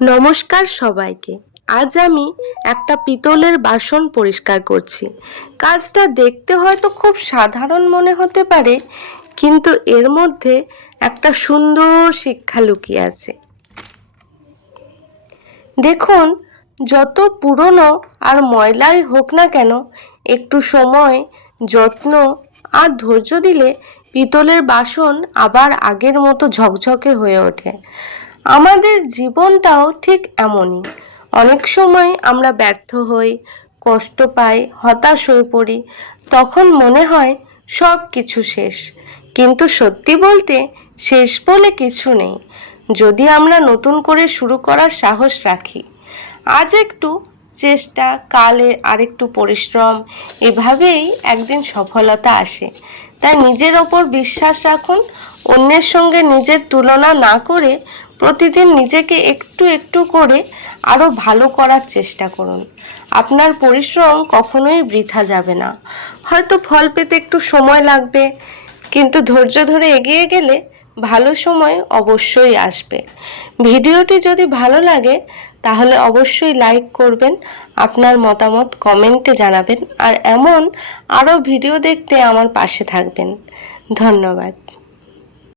নমস্কার সবাইকে। আজ আমি একটা পিতলের বাসন পরিষ্কার করছি। কাজটা দেখতে হয়তো খুব সাধারণ মনে হতে পারে, কিন্তু এর মধ্যে একটা সুন্দর শিক্ষা লুকিয়ে আছে। দেখুন, যত পুরনো আর ময়লাই হোক না কেন, একটু সময়, যত্ন আর ধৈর্য দিলে পিতলের বাসন আবার আগের মতো ঝকঝকে হয়ে ওঠে। আমাদের জীবনটাও ঠিক এমনই। অনেক সময় আমরা ব্যর্থ হই, কষ্ট পাই, হতাশ হয়ে পড়ি। তখন মনে হয় সব কিছু শেষ। কিন্তু সত্যি বলতে শেষ বলে কিছু নেই, যদি আমরা নতুন করে শুরু করার সাহস রাখি। আজ একটু চেষ্টা, কালে আরেকটু পরিশ্রম, এভাবেই একদিন সফলতা আসে। তাই নিজের ওপর বিশ্বাস রাখুন, অন্যের সঙ্গে নিজের তুলনা না করে প্রতিদিন নিজেকে একটু একটু করে আরও ভালো করার চেষ্টা করুন। আপনার পরিশ্রম কখনোই বৃথা যাবে না। হয়তো ফল পেতে একটু সময় লাগবে, কিন্তু ধৈর্য ধরে এগিয়ে গেলে ভালো সময় অবশ্যই আসবে। ভিডিওটি যদি ভালো লাগে তাহলে অবশ্যই লাইক করবেন, আপনার মতামত কমেন্টে জানাবেন, আর এমন আরও ভিডিও দেখতে আমার পাশে থাকবেন। ধন্যবাদ।